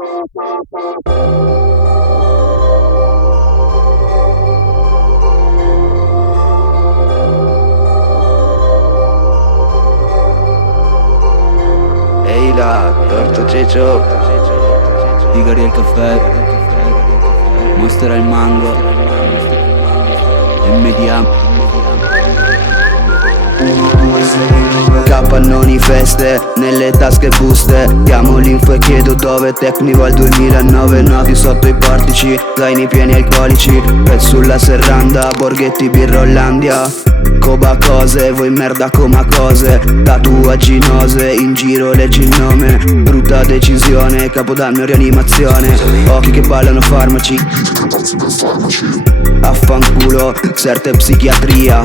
Ehi là, torto Ceccio. Sigari al caffè, Monster al mango, MDA. Capannoni feste, nelle tasche buste. Chiamo l'info e chiedo dove Tecnivo al 2009. Noti sotto i portici, zaini pieni alcolici. Pet sulla serranda, Borghetti Birrollandia. Coba cose, voi merda coma cose. Tatuaggi nose, in giro leggi il nome. Brutta decisione, capodanno rianimazione. Occhi che ballano farmaci. Affanculo, certe psichiatria.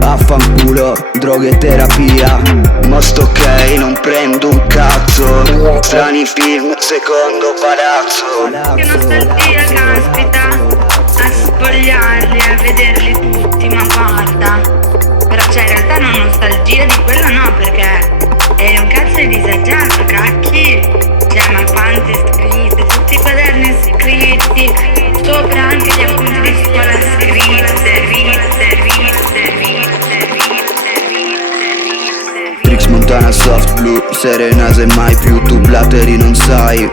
Affanculo, droghe e terapia. Most ok, non prendo un cazzo. Strani film, secondo palazzo. Che nostalgia, caspita, a spogliarli, a vederli tutti, ma guarda. Però cioè in realtà non nostalgia di quello no, perché è un cazzo di disagiato, cacchi. Cioè ma quante scritte, tutti i quaderni scritti, sopra anche gli appunti di scuola Trix Montana soft blue, Serena se mai più. Tu Plateri non sai.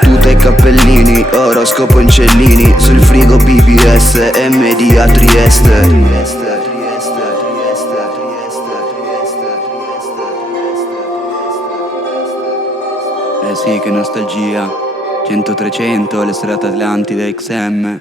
Tuta e cappellini, oroscopo in cellini. Sul frigo BBS, MD a Trieste. Eh sì, che nostalgia. 100-300, le serate Atlantide XM.